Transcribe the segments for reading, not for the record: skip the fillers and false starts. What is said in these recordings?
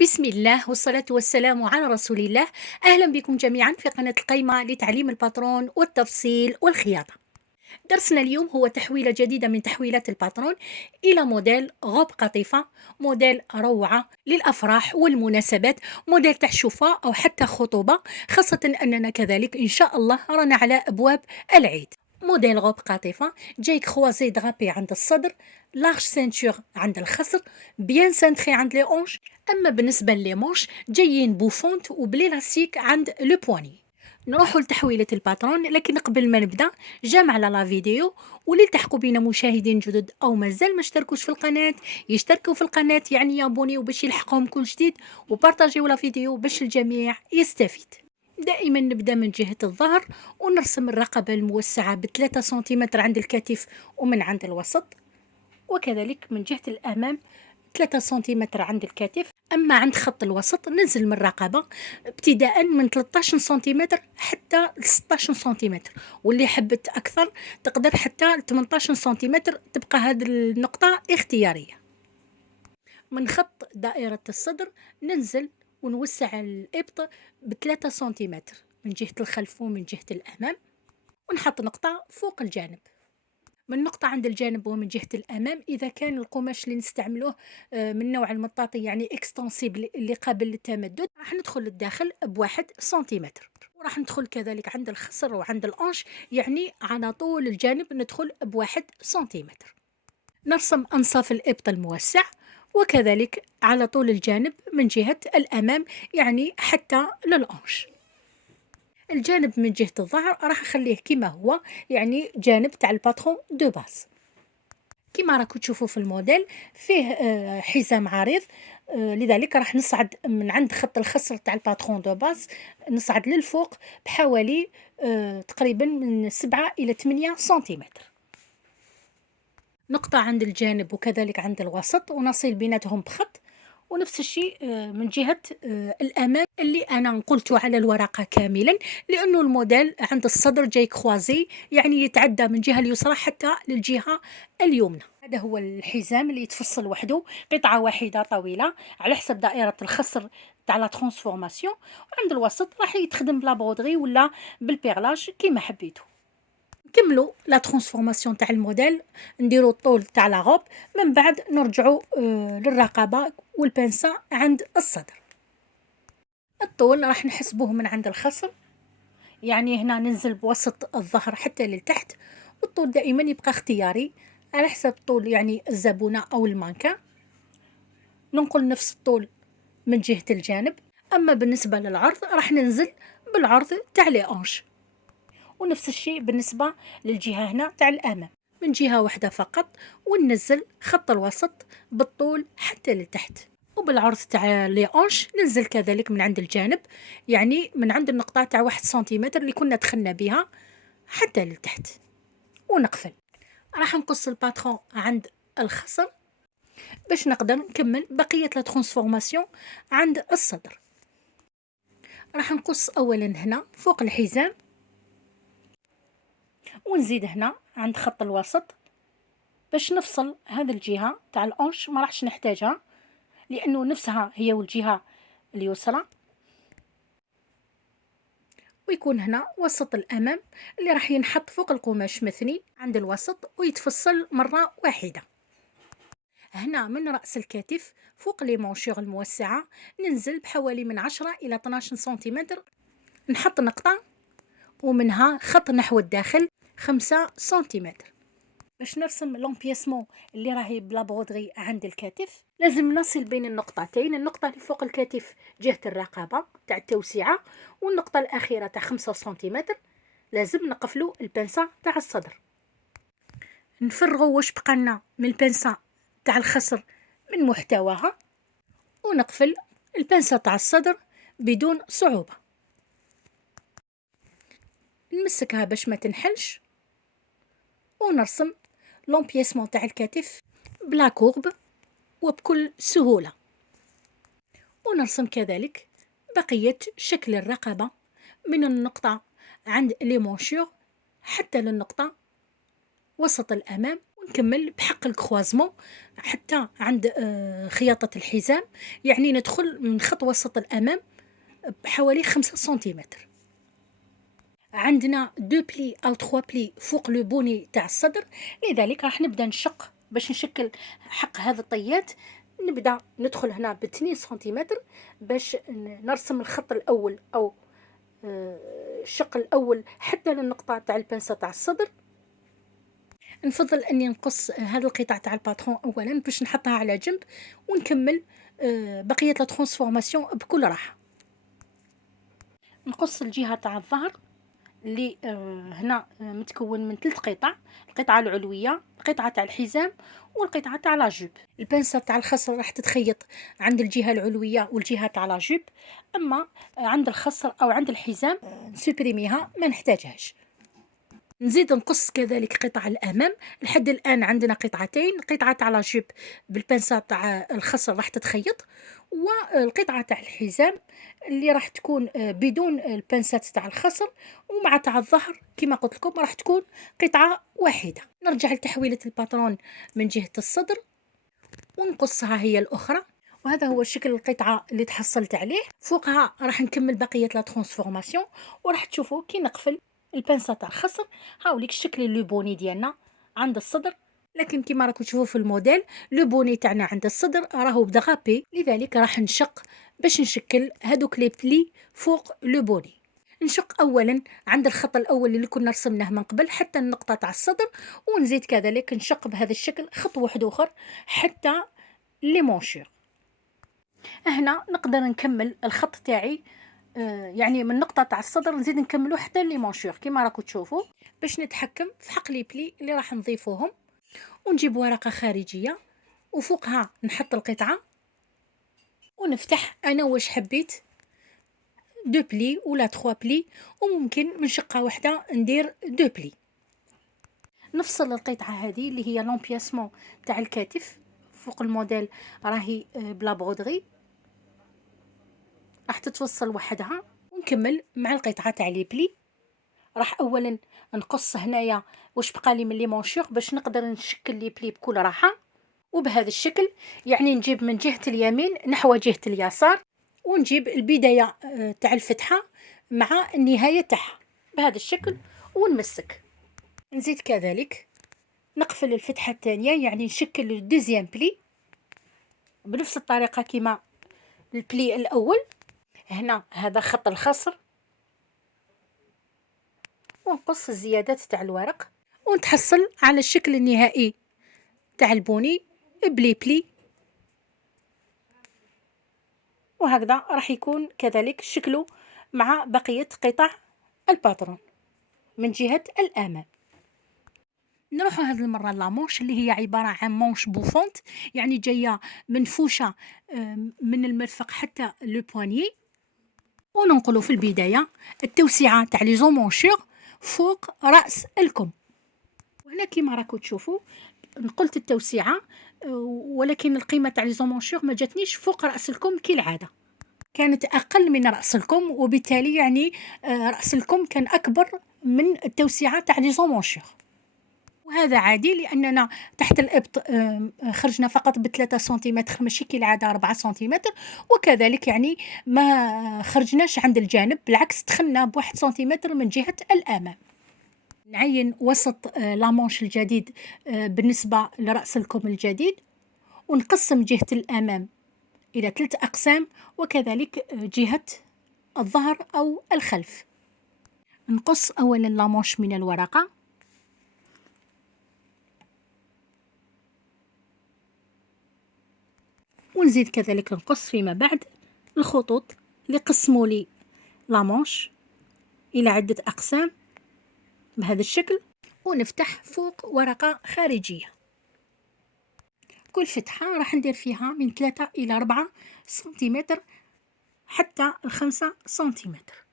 بسم الله والصلاة والسلام على رسول الله. أهلا بكم جميعا في قناة القيمة لتعليم الباترون والتفصيل والخياطة. درسنا اليوم هو تحويلة جديدة من تحويلات الباترون إلى موديل غوب قطيفة، موديل روعة للأفراح والمناسبات، موديل تاع شوفة أو حتى خطوبة، خاصة أننا كذلك إن شاء الله رانا على أبواب العيد. موديل غوب قطيفة جاي كروازي دغابي عند الصدر، لارج سينتور عند الخصر، بيان سنتري عند لي اونش. أما بالنسبة لي مونش جايين بوفونت وبليلاستيك عند لو بواني. نروحوا لتحويلة الباترون، لكن قبل ما نبدأ جامع على لا فيديو، واللي تحقوا بينا مشاهدين جدد او مازال ما اشتركوش في القناة يشتركوا في القناة، يعني يابونيو باش يلحقهم كل جديد، وبارطاجيو لا فيديو باش الجميع يستفيد. دائما نبدأ من جهة الظهر ونرسم الرقبة الموسعة ب3 سنتيمتر عند الكتف ومن عند الوسط، وكذلك من جهة الأمام 3 سنتيمتر عند الكتف. أما عند خط الوسط ننزل من الرقبة ابتداء من 13 سنتيمتر حتى 16 سنتيمتر، واللي حبت أكثر تقدر حتى 18 سنتيمتر، تبقى هذه النقطة اختيارية. من خط دائرة الصدر ننزل ونوسع الإبط ب3 سنتيمتر من جهة الخلف ومن جهة الأمام، ونحط نقطة فوق الجانب. من نقطة عند الجانب ومن جهة الأمام، إذا كان القماش اللي نستعملوه من نوع المطاطي يعني اكستنسيبل اللي قابل للتمدد، راح ندخل للداخل بواحد سنتيمتر، وراح ندخل كذلك عند الخصر وعند الأنش، يعني على طول الجانب ندخل بواحد سنتيمتر. نرسم أنصاف الإبط الموسع، وكذلك على طول الجانب من جهة الأمام، يعني حتى للأنش. الجانب من جهة الظهر راح نخليه كما هو، يعني جانب تاع الباترون دو باز. كما راكم تشوفوا في الموديل فيه حزام عريض، لذلك راح نصعد من عند خط الخصر تاع الباترون دو باز، نصعد للفوق بحوالي تقريبا من 7 إلى 8 سنتيمتر. نقطة عند الجانب وكذلك عند الوسط، ونصل بيناتهم بخط. ونفس الشيء من جهة الأمام اللي أنا قلته على الورقة كاملا، لأنه الموديل عند الصدر جاي كروازي، يعني يتعدى من جهة اليسرى حتى للجهة اليمنى. هذا هو الحزام اللي يتفصل وحده، قطعة واحدة طويلة على حسب دائرة الخصر تاع لا ترانسفورماسيون، وعند الوسط راح يتخدم بلا برودغي ولا بالبيغلاج كيما حبيتو. نكملوا لا ترانسفورماسيون تاع الموديل، نديروا الطول تاع لا غوب، من بعد نرجعوا للرقبه والبنسة عند الصدر. الطول راح نحسبوه من عند الخصر، يعني هنا ننزل بوسط الظهر حتى لتحت، والطول دائما يبقى اختياري على حسب طول يعني الزبونة أو المانكا. ننقل نفس الطول من جهة الجانب. أما بالنسبة للعرض راح ننزل بالعرض تاع لي أونش، ونفس الشيء بالنسبة للجهة هنا تاع الأمام، من جهة واحدة فقط، وننزل خط الوسط بالطول حتى لتحت. وبالعرض تاع لي أونش ننزل كذلك من عند الجانب، يعني من عند النقطة تاع 1 سنتيمتر اللي كنا دخلنا بها حتى لتحت، ونقفل. راح نقص الباترون عند الخصر باش نقدر نكمل بقية لا ترانسفورماسيون عند الصدر. راح نقص أولا هنا فوق الحزام، ونزيد هنا عند خط الوسط باش نفصل هذه الجهة تاع الأنش، ما راحش نحتاجها لأنه نفسها هي والجهة اليسرى. ويكون هنا وسط الأمام اللي راح ينحط فوق القماش مثني عند الوسط ويتفصل مرة واحدة. هنا من رأس الكتف فوق لي مونشور الموسعة ننزل بحوالي من 10 إلى 12 سنتيمتر، نحط نقطة ومنها خط نحو الداخل 5 سنتيمتر. باش نرسم لومبياسمون اللي راهي بلا برودغي عند الكتف، لازم نصل بين النقطتين، النقطة اللي فوق الكتف جهة الرقبة تاع التوسعة، والنقطة الأخيرة تاع 5 سنتيمتر، لازم نقفلو البنسة تاع الصدر. نفرغو واش بقالنا من البنسة تاع الخصر من محتواها، ونقفل البنسة تاع الصدر بدون صعوبة. نمسكها باش ما تنحلش، ونرسم لومبياسمون تاع الكتف بلا كورب وبكل سهولة. ونرسم كذلك بقية شكل الرقبة من النقطة عند لي مونشور حتى للنقطة وسط الأمام، نكمل بحق الكروازمون حتى عند خياطة الحزام، يعني ندخل من خط وسط الأمام بحوالي 5 سنتيمتر. عندنا دو بلي أو 3 بلي فوق لو بوني تاع الصدر، لذلك راح نبدأ نشق باش نشكل حق هذا الطيات. نبدأ ندخل هنا ب2 سنتيمتر باش نرسم الخط الأول أو الشق الأول حتى للنقطة تاع البنسة تاع الصدر. نفضل أني نقص هذا القطع تاع الباترون أولا باش نحطها على جنب، ونكمل بقية لا ترانسفورماسيون بكل راحة. نقص الجهة تاع الظهر اللي هنا متكون من 3 قطع، القطعة العلوية، القطعة تاع الحزام، والقطعة تاع لاجوب. البنسة تاع الخصر راح تتخيط عند الجهة العلوية والجهة تاع لاجوب، أما عند الخصر أو عند الحزام نسوبريميها ما نحتاجهاش. نزيد نقص كذلك قطع الأمام. لحد الآن عندنا قطعتين، قطعة تاع لاجوب بالبنسة تاع الخصر راح تتخيط، والقطعة تاع الحزام اللي راح تكون بدون البنسات تاع الخصر، ومع تاع الظهر كما قلت لكم راح تكون قطعة واحدة. نرجع لتحويلة الباترون من جهة الصدر ونقصها هي الأخرى، وهذا هو شكل القطعة اللي تحصلت عليه. فوقها راح نكمل بقية لا ترانسفورماسيون، وراح تشوفوا كي نقفل البنسة تاع الخصر هاوليك الشكل اللي بوني ديالنا عند الصدر. لكن كما راكم تشوفوا في الموديل لو بوني تاعنا عند الصدر راهو بدغابي، لذلك راح نشق باش نشكل هذوك لي بلي فوق لو بوني. نشق اولا عند الخط الاول اللي كنا رسمناه من قبل حتى النقطه تاع الصدر، ونزيد كذلك نشق بهذا الشكل خط واحد اخر حتى لي مونشور. هنا نقدر نكمل الخط تاعي يعني من النقطه تاع الصدر نزيد نكملو حتى لي مونشور كما راكم تشوفوا، باش نتحكم في حق لي بلي اللي راح نضيفوهم. ونجيب ورقه خارجيه وفوقها نحط القطعه ونفتح انا واش حبيت، دو بلي ولا 3 بلي، وممكن من شقه واحده ندير دو بلي. نفصل القطعه هذه اللي هي لومبياسمون تاع الكتف فوق الموديل راهي بلا برودري، راح تتوصل وحدها. ونكمل مع القطعه تاع لي بلي. راح اولا نقص هنايا واش بقى لي من لي مونشور باش نقدر نشكل لي بلي بكل راحه، وبهذا الشكل يعني نجيب من جهه اليمين نحو جهه اليسار، ونجيب البدايه تاع الفتحه مع النهايه تاعها بهذا الشكل ونمسك. نزيد كذلك نقفل الفتحه الثانيه، يعني نشكل الدوزيام بلي بنفس الطريقه كما البلي الاول. هنا هذا خط الخصر، ونقص الزيادات تاع الورق ونتحصل على الشكل النهائي تاع البوني بلي بلي. وهكذا راح يكون كذلك شكله مع بقية قطع الباترون من جهة الأمام. نروح هذه المرة لامونش اللي هي عبارة عن مونش بوفونت، يعني جاية منفوشة من المرفق حتى لو بوانيي. وننقلوا في البداية التوسعة تاع لي زومونشور فوق رأس الكم. وهنا كما راكم تشوفوا نقلت التوسعة، ولكن القيمة تاع لي زومونشور ما جاتنيش فوق رأس الكم كالعادة، كانت أقل من رأس الكم، وبالتالي يعني رأس الكم كان أكبر من التوسعة تاع لي زومونشور، وهذا عادي لأننا تحت الإبط خرجنا فقط ب3 سنتيمتر ماشي كالعادة 4 سنتيمتر، وكذلك يعني ما خرجناش عند الجانب، بالعكس دخلنا ب1 سنتيمتر من جهة الأمام. نعين وسط لامونش الجديد بالنسبة لرأس الكم الجديد، ونقسم جهة الأمام إلى 3 أقسام، وكذلك جهة الظهر أو الخلف. نقص أولا لامونش من الورقة، ونزيد كذلك نقص فيما بعد الخطوط اللي قسموا لي لامونش إلى عدة أقسام بهذا الشكل، ونفتح فوق ورقة خارجية. كل فتحة راح ندير فيها من 3 إلى 4 سنتيمتر حتى 5 سنتيمتر،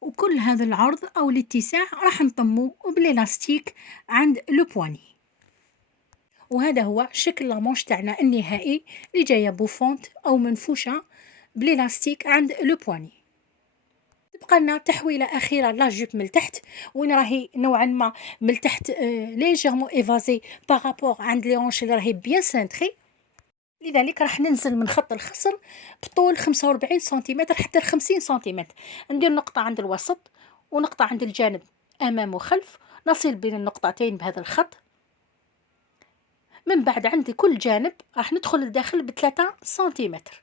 وكل هذا العرض أو الاتساع راح نطمو بالإلاستيك عند لو بواني. وهذا هو شكل لامونش تاعنا النهائي اللي جايه بوفونت أو منفوشة بالإلاستيك عند لو بواني. بقى لنا تحويلة أخيرة لا جوب من التحت، وين راهي نوعًا ما من التحت légèrement évasée par rapport عند les hanches اللي راهي bien cintrée. لذلك راح ننزل من خط الخصر بطول 45 سنتيمتر حتى ل50 سنتيمتر، ندير نقطة عند الوسط ونقطة عند الجانب أمام وخلف، نصل بين النقطتين بهذا الخط. من بعد عند كل جانب راح ندخل لداخل ب3 سنتيمتر،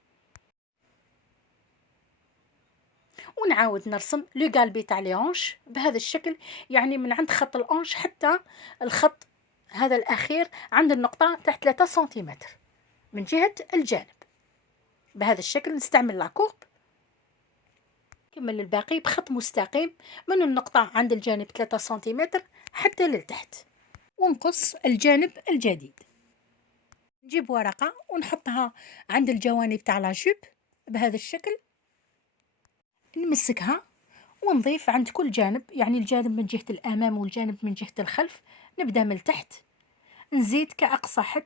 ونعاود نرسم لو غالبي تاع لي هونش بهذا الشكل، يعني من عند خط الأنش حتى الخط هذا الأخير عند النقطة تاع 3 سنتيمتر من جهة الجانب. بهذا الشكل نستعمل لاكورب. كمل الباقي بخط مستقيم من النقطة عند الجانب 3 سنتيمتر حتى للتحت، ونقص الجانب الجديد. نجيب ورقة ونحطها عند الجوانب تاع لاجوب بهذا الشكل، نمسكها ونضيف عند كل جانب، يعني الجانب من جهة الأمام والجانب من جهة الخلف. نبدأ من التحت نزيد كأقصى حد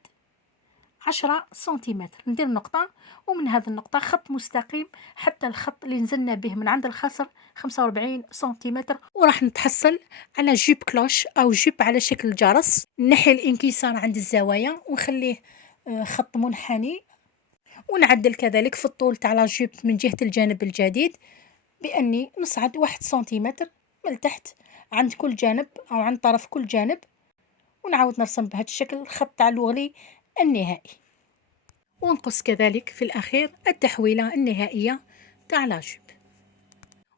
10 سنتيمتر، ندير نقطة ومن هذه النقطة خط مستقيم حتى الخط اللي نزلنا به من عند الخصر 45 سنتيمتر، وراح نتحصل على جيب كلوش أو جيب على شكل جرس. نحي الانكسار عند الزوايا ونخليه خط منحني، ونعدل كذلك في الطول تاع لاجيب من جهة الجانب الجديد بأني نصعد 1 سنتيمتر من التحت عند كل جانب أو عند طرف كل جانب، ونعاود نرسم بهذا الشكل الخط تاع الوغلي النهائي، ونقص كذلك في الأخير التحويلة النهائية تاع لاجوب.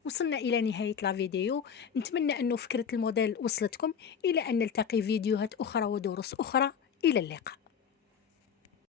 وصلنا إلى نهاية لا فيديو، نتمنى أنه فكرة الموديل وصلتكم. إلى أن نلتقي فيديوهات أخرى ودروس أخرى، إلى اللقاء.